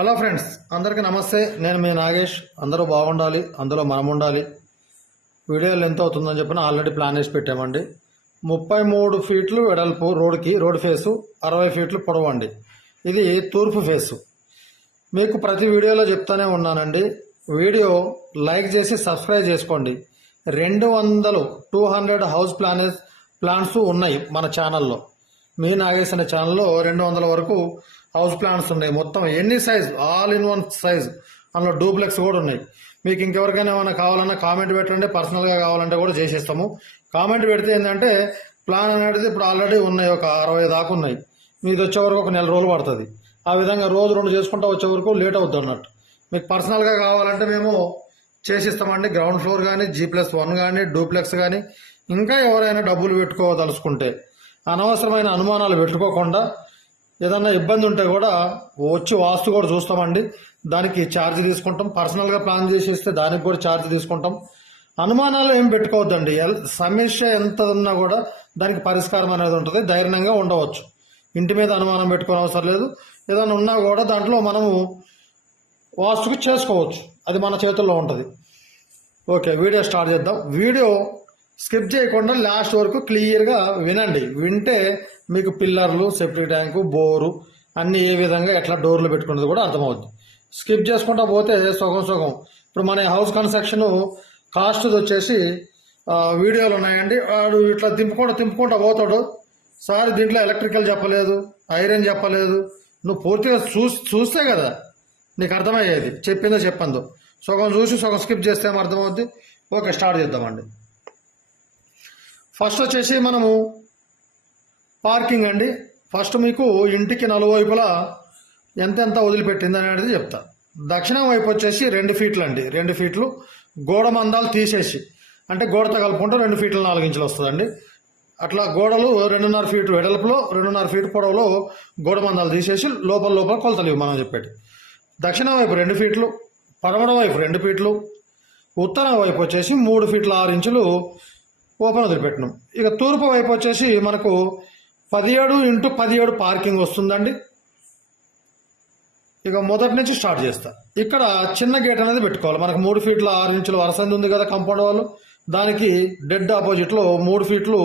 Hello friends, అందరికీ నమస్తే. నేను మీ నాగేష్. అందరూ బాగుండాలి, అందులో మనం ఉండాలి. వీడియోలు ఎంత అవుతుందని చెప్పిన ఆల్రెడీ ప్లాన్ వేసి పెట్టామండి. 33 ఫీట్లు వెడల్పు రోడ్ ఫేసు, 60 ఫీట్లు పొడవు అండి. ఇది తూర్పు ఫేసు. మీకు ప్రతి వీడియోలో చెప్తానే ఉన్నానండి. వీడియో లైక్ చేసి సబ్స్క్రైబ్ చేసుకోండి. 200 హౌస్ ప్లాన్స్ ఉన్నాయి మన ఛానల్లో. మీ నాగేష్ అనే ఛానల్లో 200 వరకు హౌస్ ప్లాంట్స్ ఉన్నాయి. మొత్తం ఎన్ని size, all in one size. అందులో డూప్లెక్స్ కూడా ఉన్నాయి. మీకు ఇంకెవరికైనా ఏమైనా కావాలన్నా కామెంట్ పెట్టండి. పర్సనల్గా కావాలంటే కూడా చేసేస్తాము. కామెంట్ పెడితే ఏంటంటే ప్లాన్ అనేది ఇప్పుడు ఆల్రెడీ ఉన్నాయి, ఒక 60 దాకా ఉన్నాయి. మీది వచ్చే వరకు ఒక నెల రోజులు పడుతుంది. ఆ విధంగా రోజు 2 చేసుకుంటూ వచ్చే వరకు లేట్ అవుతుంది అన్నట్టు. మీకు పర్సనల్గా కావాలంటే మేము చేసిస్తామండి. గ్రౌండ్ ఫ్లోర్ కానీ, G+1 కానీ, డూప్లెక్స్ కానీ. ఇంకా ఎవరైనా డబ్బులు పెట్టుకోదలుచుకుంటే అనవసరమైన అనుమానాలు పెట్టుకోకుండా ఏదన్నా ఇబ్బంది ఉంటే కూడా వచ్చి వాస్తు కూడా చూస్తామండి. దానికి ఛార్జ్ తీసుకుంటాం. పర్సనల్గా ప్లాన్ చేసేస్తే దానికి కూడా ఛార్జ్ తీసుకుంటాం. అనుమానాలు ఏం పెట్టుకోవద్దండి. సమస్య ఎంత ఉన్నా కూడా దానికి పరిష్కారం అనేది ఉంటుంది. ధైర్యంగా ఉండవచ్చు. ఇంటి మీద అనుమానం పెట్టుకోని అవసరం లేదు. ఏదైనా ఉన్నా కూడా దాంట్లో మనము వాస్తుకు చేసుకోవచ్చు. అది మన చేతుల్లో ఉంటుంది. ఓకే, వీడియో స్టార్ట్ చేద్దాం. వీడియో స్కిప్ చేయకుండా లాస్ట్ వరకు క్లియర్గా వినండి. వింటే మీకు పిల్లర్లు, సెప్టిక్ ట్యాంకు, బోరు అన్నీ ఏ విధంగా ఎట్లా డోర్లు పెట్టుకునేది కూడా అర్థమవుద్ది. స్కిప్ చేసుకుంటా పోతే సగం ఇప్పుడు మన హౌస్ కన్స్ట్రక్షన్ కాస్ట్ వచ్చేసి వీడియోలు ఉన్నాయండి. వాడు ఇట్లా తింపుకుంటా పోతాడు. సార్ దీంట్లో ఎలక్ట్రికల్ చెప్పలేదు, ఐరన్ చెప్పలేదు. నువ్వు పూర్తిగా చూస్తే కదా నీకు అర్థమయ్యేది. చెప్పిందో చెప్పందో సగం చూసి సగం స్కిప్ చేస్తే ఏమో అర్థమవుద్ది. ఓకే, స్టార్ట్ చేద్దామండి. ఫస్ట్ వచ్చేసి మనము పార్కింగ్ అండి. ఫస్ట్ మీకు ఇంటికి నలువైపులా ఎంతెంత వదిలిపెట్టింది అనేది చెప్తా. దక్షిణం వైపు వచ్చేసి 2 ఫీట్లు అండి. 2 ఫీట్లు గోడ మందాలు తీసేసి, అంటే గోడతో కలుపుకుంటే 2 ఫీట్లు 4 ఇంచులు వస్తుందండి. అట్లా గోడలు 2.5 ఫీటు వెడల్పులో, 2.5 ఫీటు పొడవులో గోడ మందాలు తీసేసి లోపల కొలతలు ఇవి మనం చెప్పేది. దక్షిణం వైపు 2 ఫీట్లు, పడమర వైపు 2 ఫీట్లు, ఉత్తరం వైపు వచ్చేసి 3 ఫీట్ల 6 ఇంచులు ఓపెన్ వదిలిపెట్టినాం. ఇక తూర్పు వైపు వచ్చేసి మనకు 17x17 పార్కింగ్ వస్తుందండి. ఇక మొదటి నుంచి స్టార్ట్ చేస్తా. ఇక్కడ చిన్న గేట్ అనేది పెట్టుకోవాలి. మనకు 3 ఫీట్ల 6 ఇంచులు వరసంది ఉంది కదా కాంపౌండ్ వాళ్ళు. దానికి డెడ్ ఆపోజిట్లో 3 ఫీట్లు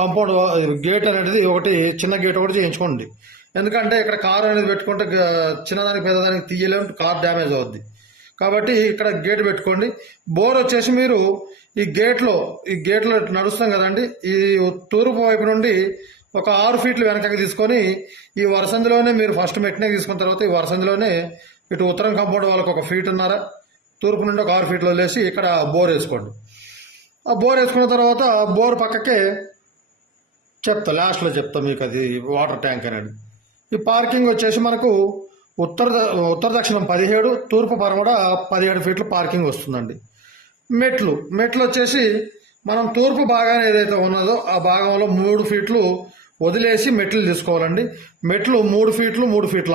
కాంపౌండ్ గేట్ అనేది ఒకటి, చిన్న గేట్ ఒకటి చేయించుకోండి. ఎందుకంటే ఇక్కడ కారు అనేది పెట్టుకుంటే చిన్నదానికి పెద్దదానికి తీయలేము, కార్ డ్యామేజ్ అవుద్ది. కాబట్టి ఇక్కడ గేట్ పెట్టుకోండి. బోర్ వచ్చేసి మీరు ఈ గేట్లో నడుస్తాం కదండి. ఈ తూర్పు వైపు నుండి ఒక 6 ఫీట్లు వెనకకి తీసుకొని ఈ వరసందిలోనే మీరు ఫస్ట్ మెట్నే తీసుకున్న తర్వాత ఈ వరసందిలోనే ఇటు ఉత్తరం కాంపౌండ్ వాళ్ళకి 1 ఫీటున్నర, తూర్పు నుండి ఒక 6 ఫీట్లు వదిలేసి ఇక్కడ బోర్ వేసుకోండి. ఆ బోర్ వేసుకున్న తర్వాత బోర్ పక్కకే లాస్ట్లో చెప్తా మీకు అది వాటర్ ట్యాంక్ అనేది. ఈ పార్కింగ్ వచ్చేసి మనకు ఉత్తర దక్షిణం 17, తూర్పు పరమడ 17 ఫీట్లు పార్కింగ్ వస్తుందండి. మెట్లు వచ్చేసి మనం తూర్పు భాగాన్ని ఏదైతే ఉన్నదో ఆ భాగంలో 3 ఫీట్లు వదిలేసి మెట్లు తీసుకోవాలండి. మెట్లు 3 ఫీట్లు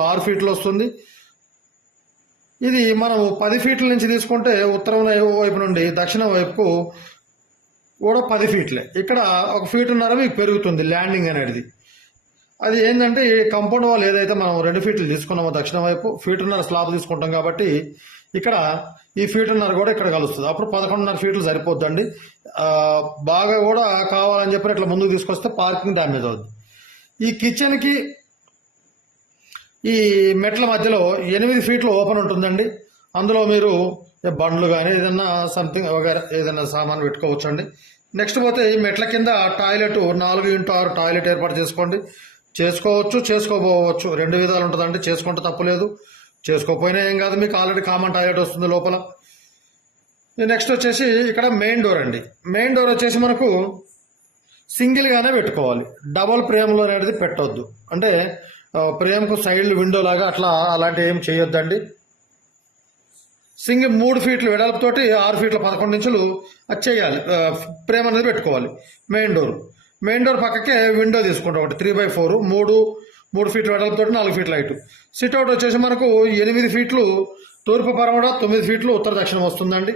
6 ఫీట్లు వస్తుంది. ఇది మనం 10 ఫీట్ల నుంచి తీసుకుంటే ఉత్తరం వైపు నుండి దక్షిణం వైపుకు కూడా 10 ఫీట్లే. ఇక్కడ 1 ఫీటున్నర మీకు పెరుగుతుంది ల్యాండింగ్ అనేది. అది ఏంటంటే ఈ కాంపౌండ్ వాల్ ఏదైతే మనం 2 ఫీట్లు తీసుకున్నామో దక్షిణం వైపు, 1.5 ఫీట్ స్లాబ్ తీసుకుంటాం కాబట్టి ఇక్కడ ఈ 1.5 ఫీట్ కూడా ఇక్కడ కలుస్తుంది. అప్పుడు 11.5 ఫీట్లు సరిపోద్దండి. బాగా కూడా కావాలని చెప్పి ఇట్లా ముందుకు తీసుకొస్తే పార్కింగ్ డ్యామేజ్ అవుద్ది. ఈ కిచెన్కి ఈ మెట్ల మధ్యలో 8 ఫీట్లు ఓపెన్ ఉంటుందండి. అందులో మీరు బండ్లు కానీ ఏదన్నా సంథింగ్ ఏదైనా సామాన్ పెట్టుకోవచ్చు అండి. నెక్స్ట్ పోతే ఈ మెట్ల కింద టాయిలెట్ 4x6 టాయిలెట్ ఏర్పాటు చేసుకోవచ్చు. 2 విధాలు ఉంటుందండి. చేసుకుంటే తప్పులేదు, చేసుకోకపోయినా ఏం కాదు. మీకు ఆల్రెడీ కామన్ టాయిలెట్ వస్తుంది లోపల. నెక్స్ట్ వచ్చేసి ఇక్కడ మెయిన్ డోర్ అండి. మెయిన్ డోర్ వచ్చేసి మనకు సింగిల్గానే పెట్టుకోవాలి. డబల్ ఫ్రేమ్లో అనేది పెట్టొద్దు. అంటే ఫ్రేమ్కు సైడ్ విండో లాగా అలాంటివి ఏం చేయొద్దండి. సింగిల్ 3 ఫీట్లు వెడల్పుతోటి 6 ఫీట్ల 11 ఇంచులు అది చేయాలి. ఫ్రేమ్ అనేది పెట్టుకోవాలి. మెయిన్ డోర్ పక్కకే విండో తీసుకుంటాం ఒకటి 3x4, 3 ఫీట్లు వెడల్పుతో 4 ఫీట్ల హైట్. సిట్అవుట్ వచ్చేసి మనకు 8 ఫీట్లు తూర్పు పరమడ, 9 ఫీట్లు ఉత్తర దక్షిణం వస్తుందండి.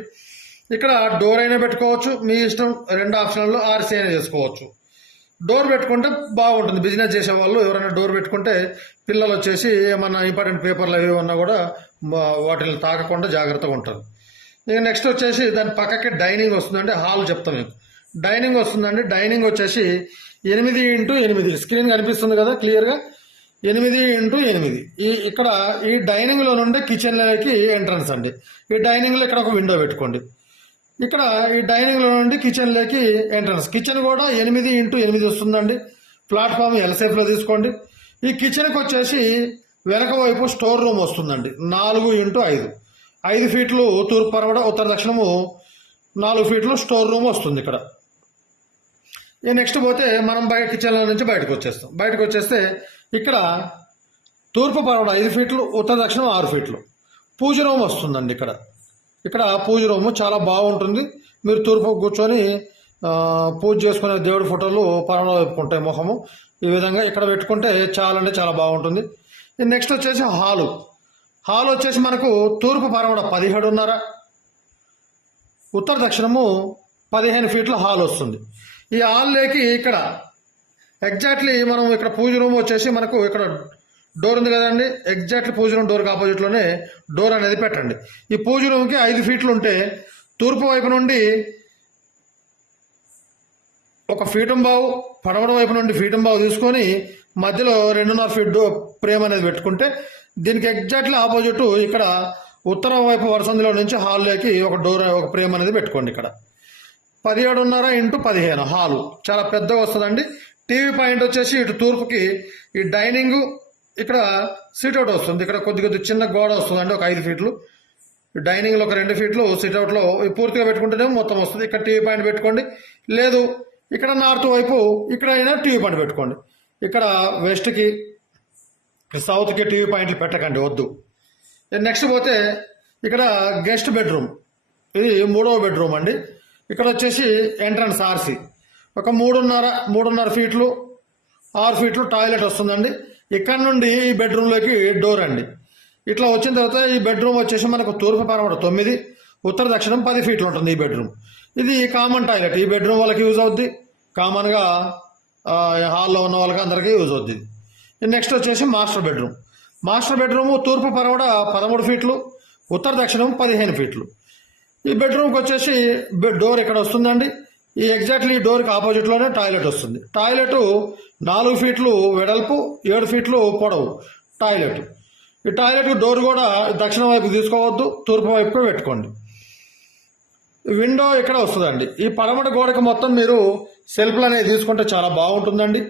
ఇక్కడ డోర్ అయినా పెట్టుకోవచ్చు, మీ ఇష్టం. 2 ఆప్షన్లలో RC అయినా చేసుకోవచ్చు. డోర్ పెట్టుకుంటే బాగుంటుంది. బిజినెస్ చేసే వాళ్ళు ఎవరైనా డోర్ పెట్టుకుంటే పిల్లలు వచ్చేసి ఏమన్నా ఇంపార్టెంట్ పేపర్లు అవి ఉన్నా కూడా వాటిని తాకకుండా జాగ్రత్తగా ఉంటారు. ఇక నెక్స్ట్ వచ్చేసి దాని పక్కకి డైనింగ్ వస్తుందండి. హాల్ చెప్తాం మీకు. డైనింగ్ వస్తుందండి. డైనింగ్ వచ్చేసి 8x8 స్క్రీన్ కనిపిస్తుంది కదా క్లియర్గా, 8x8. ఇక్కడ ఈ డైనింగ్ లో నుండి కిచెన్ లోకి ఎంట్రన్స్ అండి. ఈ డైనింగ్ లో ఇక్కడ ఒక విండో పెట్టుకోండి. ఇక్కడ ఈ డైనింగ్ లో నుండి కిచెన్ లోకి ఎంట్రన్స్. కిచెన్ కూడా 8x8 వస్తుందండి. ప్లాట్ఫామ్ ఎల్ షేప్ లో తీసుకోండి. ఈ కిచెన్ కి వచ్చేసి వెనక వైపు స్టోర్ రూమ్ వస్తుందండి. 4x5, 5 ఫీట్లు తూర్పు పరవడ ఉత్తర దక్షిణము 4 ఫీట్లు స్టోర్ రూమ్ వస్తుంది ఇక్కడ. నెక్స్ట్ పోతే మనం బయట కిచెన్లో నుంచి బయటకు వచ్చేస్తాం. బయటకు వచ్చేస్తే ఇక్కడ తూర్పు పరవడ 5 ఫీట్లు ఉత్తర దక్షిణం 6 ఫీట్లు పూజ రూమ్ వస్తుందండి. ఇక్కడ పూజ రూము చాలా బాగుంటుంది. మీరు తూర్పు కూర్చొని పూజ చేసుకునే దేవుడి ఫోటోలు పరవడ వైపుకుంటాయి ముఖము. ఈ విధంగా ఇక్కడ పెట్టుకుంటే చాలా అంటే చాలా బాగుంటుంది. నెక్స్ట్ వచ్చేసి హాల్ వచ్చేసి మనకు తూర్పు పరవడ 17.5, ఉత్తర దక్షిణము 15 ఫీట్ల హాల్ వస్తుంది. ఈ హాల్లోకి ఇక్కడ ఎగ్జాక్ట్లీ మనం ఇక్కడ పూజ రూమ్ వచ్చేసి మనకు ఇక్కడ డోర్ ఉంది కదండి. ఎగ్జాక్ట్లీ పూజ రూమ్ డోర్కి ఆపోజిట్లోనే డోర్ అనేది పెట్టండి. ఈ పూజ రూమ్కి 5 ఫీట్లు ఉంటే తూర్పు వైపు నుండి 1 ఫీటం బావు, పడమర వైపు నుండి ఫీటం బావు తీసుకొని మధ్యలో 2.5 ఫీట్ ఫ్రేమ్ అనేది పెట్టుకుంటే దీనికి ఎగ్జాక్ట్లీ ఆపోజిట్ ఇక్కడ ఉత్తరం వైపు వరసందిలో నుంచి హాల్లోకి ఒక ఫ్రేమ్ అనేది పెట్టుకోండి. ఇక్కడ 17.5x15 హాలు చాలా పెద్దగా వస్తుందండి. టీవీ పాయింట్ వచ్చేసి ఇటు తూర్పుకి ఈ డైనింగ్, ఇక్కడ సిట్అవుట్ వస్తుంది. ఇక్కడ కొద్ది చిన్న గోడ వస్తుందండి, ఒక 5 ఫీట్లు. డైనింగ్లో ఒక 2 ఫీట్లు, సిట్అవుట్లో పూర్తిగా పెట్టుకుంటేనేమో మొత్తం వస్తుంది. ఇక్కడ టీవీ పాయింట్ పెట్టుకోండి. లేదు ఇక్కడ నార్త్ వైపు ఇక్కడ అయినా టీవీ పాయింట్ పెట్టుకోండి. ఇక్కడ వెస్ట్కి సౌత్కి టీవీ పాయింట్లు పెట్టకండి, వద్దు. నెక్స్ట్ పోతే ఇక్కడ గెస్ట్ బెడ్రూమ్, ఇది 3వ బెడ్రూమ్ అండి. ఇక్కడ వచ్చేసి ఎంట్రన్స్ ఆర్సీ, ఒక 3.5 ఫీట్లు 6 ఫీట్లు టాయిలెట్ వస్తుందండి. ఇక్కడ నుండి ఈ బెడ్రూమ్లోకి డోర్ అండి. ఇట్లా వచ్చిన తర్వాత ఈ బెడ్రూమ్ వచ్చేసి మనకు తూర్పు పరమట 9, ఉత్తర దక్షిణం 10 ఫీట్లు ఉంటుంది ఈ బెడ్రూమ్. ఇది కామన్ టాయిలెట్. ఈ బెడ్రూమ్ వాళ్ళకి యూజ్ అవుద్ది, కామన్గా హాల్లో ఉన్న వాళ్ళకి అందరికీ యూజ్ అవుద్ది. నెక్స్ట్ వచ్చేసి మాస్టర్ బెడ్రూమ్ తూర్పు పరమట 13 ఫీట్లు, ఉత్తర దక్షిణం 15 ఫీట్లు. ఈ బెడ్రూమ్కి వచ్చేసి డోర్ ఇక్కడ వస్తుందండి. ఈ ఎగ్జాక్ట్లీ డోర్కి ఆపోజిట్లోనే టాయిలెట్ వస్తుంది. టాయిలెట్ 4 ఫీట్లు వెడల్పు, 7 ఫీట్లు పొడవు టాయిలెట్. ఈ టాయిలెట్ డోర్ కూడా దక్షిణం వైపు తీసుకోవద్దు, తూర్పు వైపుకు పెట్టుకోండి. విండో ఇక్కడ వస్తుందండి. ఈ పడమట గోడకి మొత్తం మీరు సెల్ఫ్లు అనేది తీసుకుంటే చాలా బాగుంటుందండి.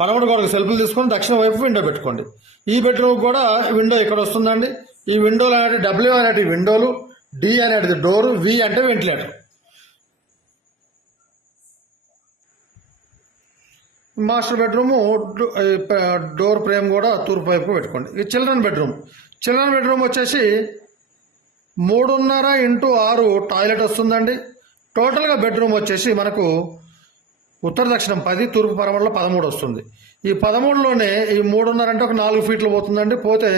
పడమట గోడకి సెల్ఫ్లు తీసుకొని దక్షిణ వైపు విండో పెట్టుకోండి. ఈ బెడ్రూమ్ కూడా విండో ఇక్కడ వస్తుందండి. ఈ విండోలు అనేవి డబ్ల్యూ అనేది విండోలు, డి అనేది డోరు, వి అంటే ventilator. Master bedroom door frame కూడా తూర్పు వైపు పెట్టుకోండి. ఈ చిల్డ్రన్ బెడ్రూమ్ వచ్చేసి 3.5x6 టాయిలెట్ వస్తుందండి. టోటల్గా బెడ్రూమ్ వచ్చేసి మనకు ఉత్తర దక్షిణం 10, తూర్పు పరమడలో 13 వస్తుంది. ఈ 13లోనే ఈ 3.5 అంటే ఒక 4 ఫీట్లు పోతుందండి. పోతే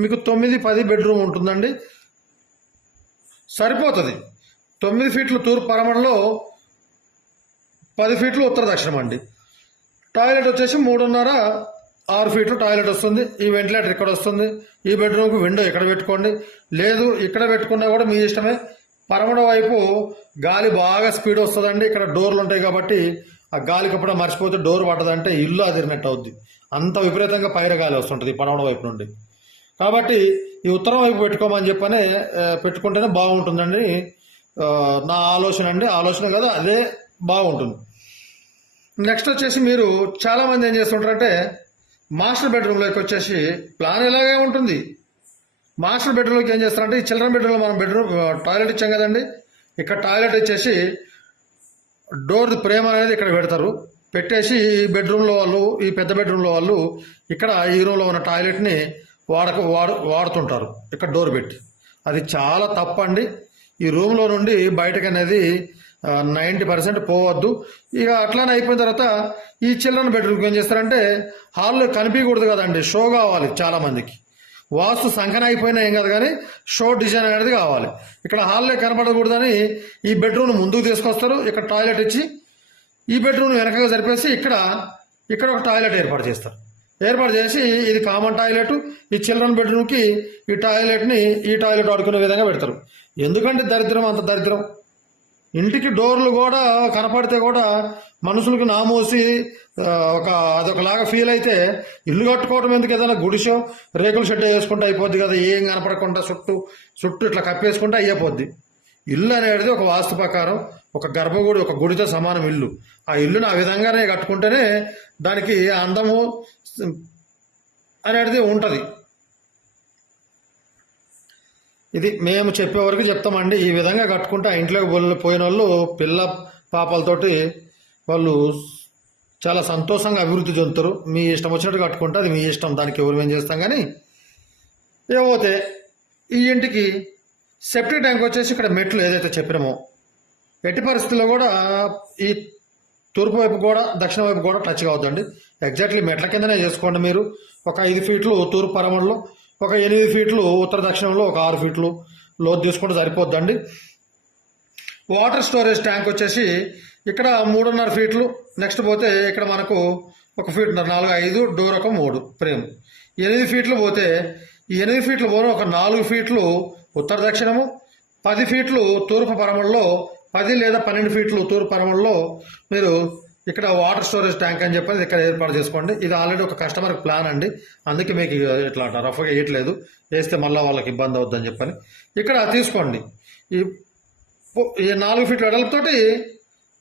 మీకు 9, 10 బెడ్రూమ్ ఉంటుందండి, సరిపోతుంది. 9 ఫీట్లు తూర్పు పరమడలో 10 ఫీట్లు ఉత్తర దక్షిణం అండి. టాయిలెట్ వచ్చేసి 3.5, 6 ఫీట్లు టాయిలెట్ వస్తుంది. ఈ వెంటిలేటర్ ఇక్కడ వస్తుంది. ఈ బెడ్రూమ్కి విండో ఇక్కడ పెట్టుకోండి, లేదు ఇక్కడ పెట్టుకున్నా కూడా మీ ఇష్టమే. పరమడ వైపు గాలి బాగా స్పీడ్ వస్తుందండి. ఇక్కడ డోర్లు ఉంటాయి కాబట్టి ఆ గాలికి అప్పుడు మర్చిపోతే డోర్ పట్టదంటే ఇల్లు అదిరినట్టు అవుద్ది. అంత విపరీతంగా పైర గాలి వస్తుంటుంది ఈ పరమడ వైపు నుండి. కాబట్టి ఈ ఉత్తరం వైపు పెట్టుకోమని చెప్పనే పెట్టుకుంటేనే బాగుంటుందండి. నా ఆలోచన కదా, అదే బాగుంటుంది. నెక్స్ట్ వచ్చేసి మీరు చాలామంది ఏం చేస్తుంటారంటే మాస్టర్ బెడ్రూమ్లోకి వచ్చేసి ప్లాన్ ఇలాగే ఉంటుంది. మాస్టర్ బెడ్రూమ్లోకి ఏం చేస్తారంటే ఈ చిల్డ్రన్ బెడ్రూమ్లో మనం టాయిలెట్ ఇచ్చాం కదండి. ఇక్కడ టాయిలెట్ ఇచ్చేసి డోర్ ఫ్రేమ్ అనేది ఇక్కడ పెడతారు. పెట్టేసి ఈ బెడ్రూమ్లో వాళ్ళు, ఈ పెద్ద బెడ్రూమ్లో వాళ్ళు ఇక్కడ ఈ రూమ్లో ఉన్న టాయిలెట్ని వాడుతుంటారు ఇక్కడ డోర్ పెట్టి. అది చాలా తప్పండి. ఈ రూమ్లో నుండి బయటకు అనేది 90% పోవద్దు. ఇక అట్లానే అయిపోయిన తర్వాత ఈ చిల్డ్రన్ బెడ్రూమ్కి ఏం చేస్తారంటే హాల్లో కనిపించకూడదు కదండి, షో కావాలి. చాలామందికి వాస్తు సంకన అయిపోయినా ఏం కాదు కానీ షో డిజైన్ అనేది కావాలి. ఇక్కడ హాల్లో కనపడకూడదని ఈ బెడ్రూమ్ ముందుకు తీసుకొస్తారు. ఇక్కడ టాయిలెట్ ఇచ్చి ఈ బెడ్రూమ్ వెనకగా జరిపేసి ఇక్కడ ఒక టాయిలెట్ ఏర్పాటు చేస్తారు. ఏర్పాటు చేసి ఇది కామన్ టాయిలెట్, ఈ చిల్డ్రన్ బెడ్రూమ్కి ఈ టాయిలెట్ వాడుకునే విధంగా పెడతారు. ఎందుకంటే దరిద్రం అంత దరిద్రం. ఇంటికి డోర్లు కూడా కనపడితే కూడా మనుషులకు నామోసి అదొకలాగా ఫీల్ అయితే ఇల్లు కట్టుకోవడం ఎందుకు? ఏదైనా గుడిసో రేకుల షెడ్ వేసుకుంటే అయిపోద్ది కదా, ఏం కనపడకుండా చుట్టూ ఇట్లా కప్పేసుకుంటే అయిపోద్ది. ఇల్లు అనేది ఒక వాస్తు ప్రకారం ఒక గర్భగుడి, ఒక గుడితో సమానం ఇల్లు. ఆ ఇల్లుని ఆ విధంగానే కట్టుకుంటేనే దానికి అందము అనేది ఉంటుంది. ఇది మేము చెప్పే వరకు చెప్తామండి. ఈ విధంగా కట్టుకుంటే ఆ ఇంట్లోకి పోయిన వాళ్ళు పిల్ల పాపలతోటి వాళ్ళు చాలా సంతోషంగా అభివృద్ధి చెందుతారు. మీ ఇష్టం వచ్చినట్టు కట్టుకుంటే అది మీ ఇష్టం, దానికి ఎవరు ఏం చేస్తాం. కానీ ఏమవుతే ఈ ఇంటికి సెప్టిక్ ట్యాంక్ వచ్చేసి ఇక్కడ మెట్లు ఏదైతే చెప్పినామో ఎట్టి పరిస్థితుల్లో కూడా ఈ తూర్పు వైపు కూడా దక్షిణ వైపు కూడా టచ్ కావద్దండి. ఎగ్జాక్ట్లీ మెట్ల కిందనే చేసుకోండి. మీరు ఒక 5 ఫీట్లు తూర్పు పరమణలో, ఒక 8 ఫీట్లు ఉత్తర దక్షిణంలో, ఒక 6 ఫీట్లు లోతు తీసుకుంటే సరిపోద్దండి. వాటర్ స్టోరేజ్ ట్యాంక్ వచ్చేసి ఇక్కడ 3.5 ఫీట్లు. నెక్స్ట్ పోతే ఇక్కడ మనకు 1 ఫీట్ 4, 5 డోర్ ఒక 3 ఫ్రేమ్. 8 ఫీట్లు పోతే ఈ 8 ఫీట్లు పోను ఒక 4 ఫీట్లు ఉత్తర దక్షిణము, 10 ఫీట్లు తూర్పు పరమణలో, 10 లేదా 12 ఫీట్లు తూర్పు పరమణలో మీరు ఇక్కడ వాటర్ స్టోరేజ్ ట్యాంక్ అని చెప్పి ఇక్కడ ఏర్పాటు చేసుకోండి. ఇది ఆల్రెడీ ఒక కస్టమర్ ప్లాన్ అండి, అందుకే మీకు ఇట్లా రఫ్గా వేయట్లేదు, వేస్తే మళ్ళీ వాళ్ళకి ఇబ్బంది అవుద్దని చెప్పని ఇక్కడ తీసుకోండి. ఈ 4 ఫీట్ల వెడల్పుతోటి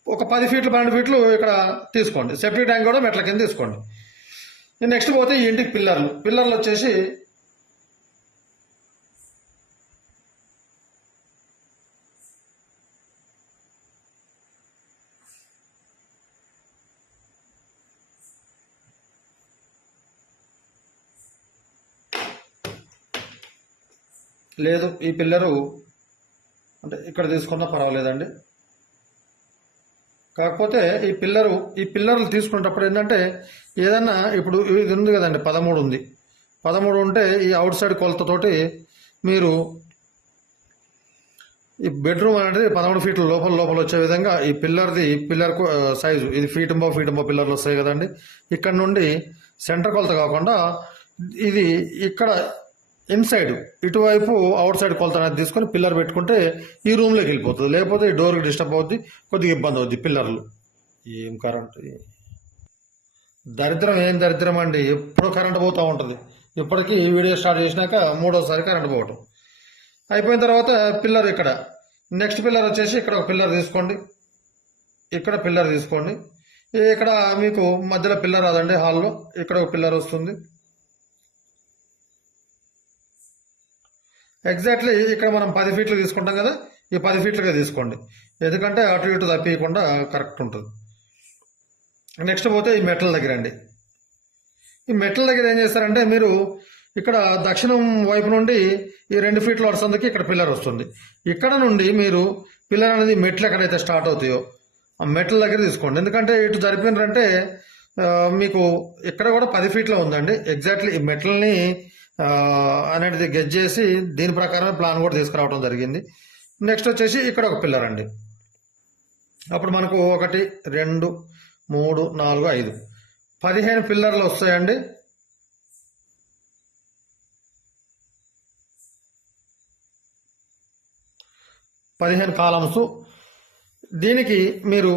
ఒక 10 ఫీట్లు 12 ఫీట్లు ఇక్కడ తీసుకోండి. సెప్టిక్ ట్యాంక్ కూడా మెట్ల కింద తీసుకోండి. నెక్స్ట్ పోతే ఈ ఇంటికి పిల్లర్లు వచ్చేసి లేదు, ఈ పిల్లరు అంటే ఇక్కడ తీసుకున్నా పర్వాలేదండి. కాకపోతే ఈ పిల్లర్లు తీసుకునేటప్పుడు ఏంటంటే ఏదన్నా ఇప్పుడు ఇది ఉంది కదండి, 13 ఉంది. 13 ఉంటే ఈ అవుట్ సైడ్ కొలతతోటి మీరు ఈ బెడ్రూమ్ అనేది 13 ఫీట్ల లోపల వచ్చే విధంగా ఈ పిల్లర్ సైజు ఇది ఫీటుంబో పిల్లర్లు వస్తాయి కదండి. ఇక్కడ నుండి సెంటర్ కొలత కాకుండా ఇది ఇక్కడ ఇన్సైడ్ ఇటువైపు అవుట్ సైడ్ కొలత అనేది తీసుకొని పిల్లర్ పెట్టుకుంటే ఈ రూమ్లోకి వెళ్ళిపోతుంది. లేకపోతే ఈ డోర్కి డిస్టర్బ్ అవుద్ది, కొద్దిగా ఇబ్బంది అవుద్ది. పిల్లర్లు ఏం కరెంట్ ఏం దరిద్రం అండి, ఎప్పుడు కరెంట్ పోతూ ఉంటుంది. ఇప్పటికీ ఈ వీడియో స్టార్ట్ చేసినాక 3వసారి కరెంట్ పోవటం అయిపోయిన తర్వాత పిల్లర్ ఇక్కడ నెక్స్ట్ పిల్లర్ వచ్చేసి ఇక్కడ ఒక పిల్లర్ తీసుకోండి. ఇక్కడ మీకు మధ్యలో పిల్లర్ రాదండి, హాల్లో ఇక్కడ ఒక పిల్లర్ వస్తుంది. ఎగ్జాక్ట్లీ ఇక్కడ మనం 10 ఫీట్లు తీసుకుంటాం కదా, ఈ 10 ఫీట్లుగా తీసుకోండి. ఎందుకంటే అటు ఇటు తప్పియకుండా కరెక్ట్ ఉంటుంది. నెక్స్ట్ పోతే ఈ మెట్ల దగ్గర అండి. ఈ మెట్ల దగ్గర ఏం చేస్తారంటే మీరు ఇక్కడ దక్షిణం వైపు నుండి ఈ 2 ఫీట్ల వరుసందుకి ఇక్కడ పిల్లర్ వస్తుంది. ఇక్కడ నుండి మీరు పిల్లర్ అనేది మెట్లు ఎక్కడైతే స్టార్ట్ అవుతాయో ఆ మెట్ల దగ్గర తీసుకోండి. ఎందుకంటే ఇటు జరిపినారంటే మీకు ఇక్కడ కూడా 10 ఫీట్లో ఉందండి. ఎగ్జాక్ట్లీ ఈ మెట్లని అనేది గెజ్ చేసి దీని ప్రకారం ప్లాన్ కూడా తీసుకురావడం జరిగింది. నెక్స్ట్ వచ్చేసి ఇక్కడ ఒక పిల్లర్ అండి. అప్పుడు మనకు 1, 2, 3, 4, 5 15 పిల్లర్లు వస్తాయండి. పదిహేను కాలమ్స్. దీనికి మీరు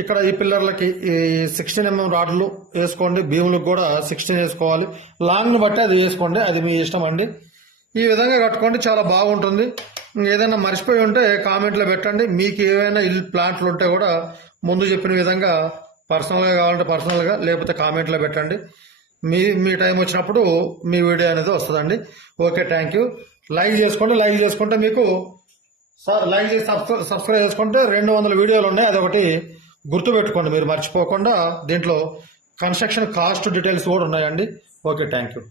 ఇక్కడ ఈ పిల్లర్లకి ఈ 16 mm రాడ్లు వేసుకోండి. బీములకు కూడా 16 వేసుకోవాలి. లాంగ్ని బట్టి అది వేసుకోండి, అది మీ ఇష్టం అండి. ఈ విధంగా కట్టుకోండి, చాలా బాగుంటుంది. ఏదైనా మర్చిపోయి ఉంటే కామెంట్లో పెట్టండి. మీకు ఏవైనా ఇల్లు ప్లాంట్లు ఉంటే కూడా ముందు చెప్పిన విధంగా పర్సనల్గా కావాలంటే పర్సనల్గా, లేకపోతే కామెంట్లో పెట్టండి. మీ టైం వచ్చినప్పుడు మీ వీడియో అనేది వస్తుందండి. Okay, thank you. లైక్ చేసుకుంటే మీకు లైక్ చేసి సబ్స్క్రైబ్ చేసుకుంటే 200 వీడియోలు ఉన్నాయి. అదొకటి గుర్తుపెట్టుకోండి, మీరు మర్చిపోకుండా. దీంట్లో కన్స్ట్రక్షన్ కాస్ట్ డీటెయిల్స్ కూడా ఉన్నాయండి. Okay, thank you.